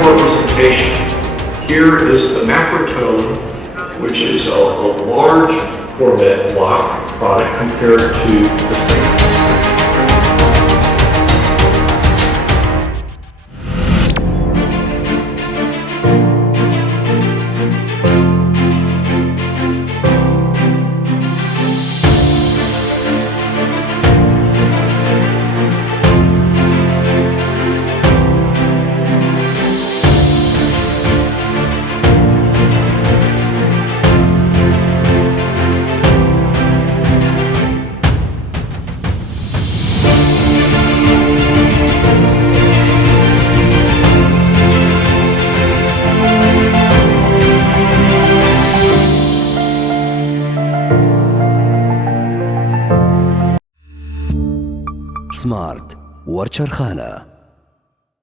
graphical representation. Here is the Macrotone, which is a large Corvette block product compared to the thing. سمارت ورشرخانة.